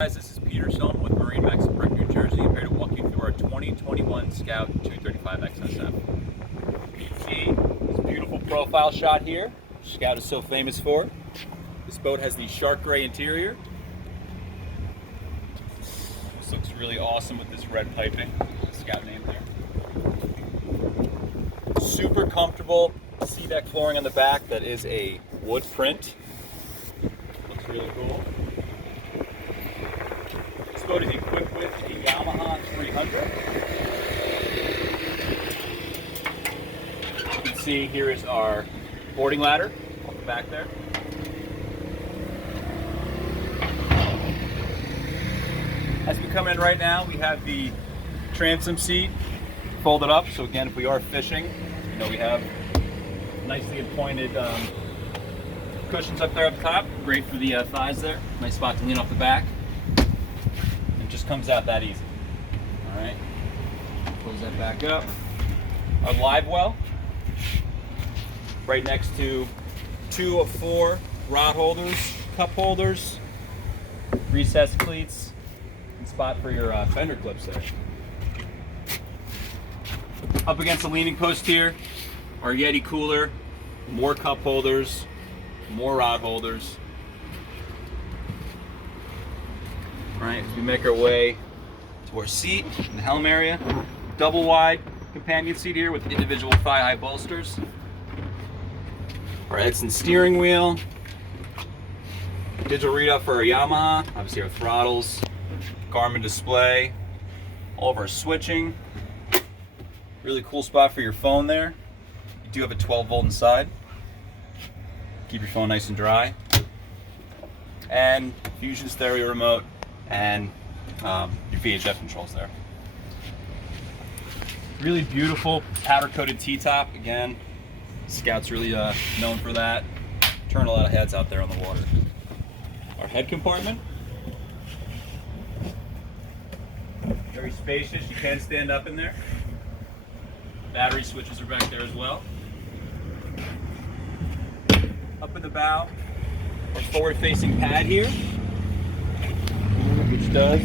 Guys, this is Peter Solomon with MarineMax Brick, New Jersey. I'm here to walk you through our 2021 Scout 235 XSF. You can see this beautiful profile shot here, Scout is so famous for. This boat has the shark gray interior. This looks really awesome with this red piping, Scout name there. Super comfortable sea deck flooring on the back that is a wood print. Looks really cool. This boat is equipped with a Yamaha 300. You can see here is our boarding ladder off the back there. As we come in right now, we have the transom seat folded up. So again, if we are fishing, you know, we have nicely appointed cushions up there up top. Great for the thighs there. Nice spot to lean off the back. Just comes out that easy. All right, close that back up. Our live well, right next to 2 of 4 rod holders, cup holders, recessed cleats, and spot for your fender clips there. Up against the leaning post here, our Yeti cooler, more cup holders, more rod holders. Right, as we make our way to our seat in the helm area, double wide companion seat here with individual thigh-high bolsters. Our Edson steering wheel, digital readout for our Yamaha, obviously our throttles, Garmin display, all of our switching. Really cool spot for your phone there. You do have a 12-volt inside. Keep your phone nice and dry. And Fusion stereo remote. And your VHF controls there. Really beautiful powder-coated T-top. Again, Scout's really known for that. Turn a lot of heads out there on the water. Our head compartment. Very spacious. You can stand up in there. Battery switches are back there as well. Up in the bow, our forward-facing pad here, which does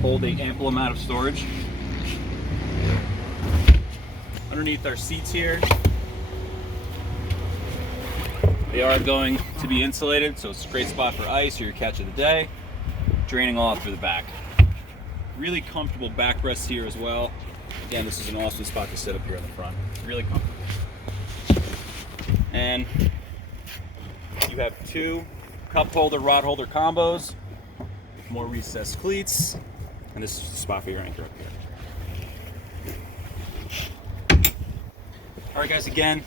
hold an ample amount of storage. Underneath our seats here, they are going to be insulated, so it's a great spot for ice or your catch of the day, draining all out through the back. Really comfortable backrests here as well. Again, this is an awesome spot to sit up here in the front. Really comfortable. And you have 2 cup holder, rod holder combos. More recessed cleats, and this is the spot for your anchor up here. All right, guys, again,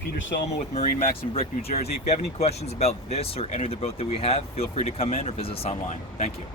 Peter Solomon with MarineMax in Brick, New Jersey. If you have any questions about this or any other boat that we have, feel free to come in or visit us online. Thank you.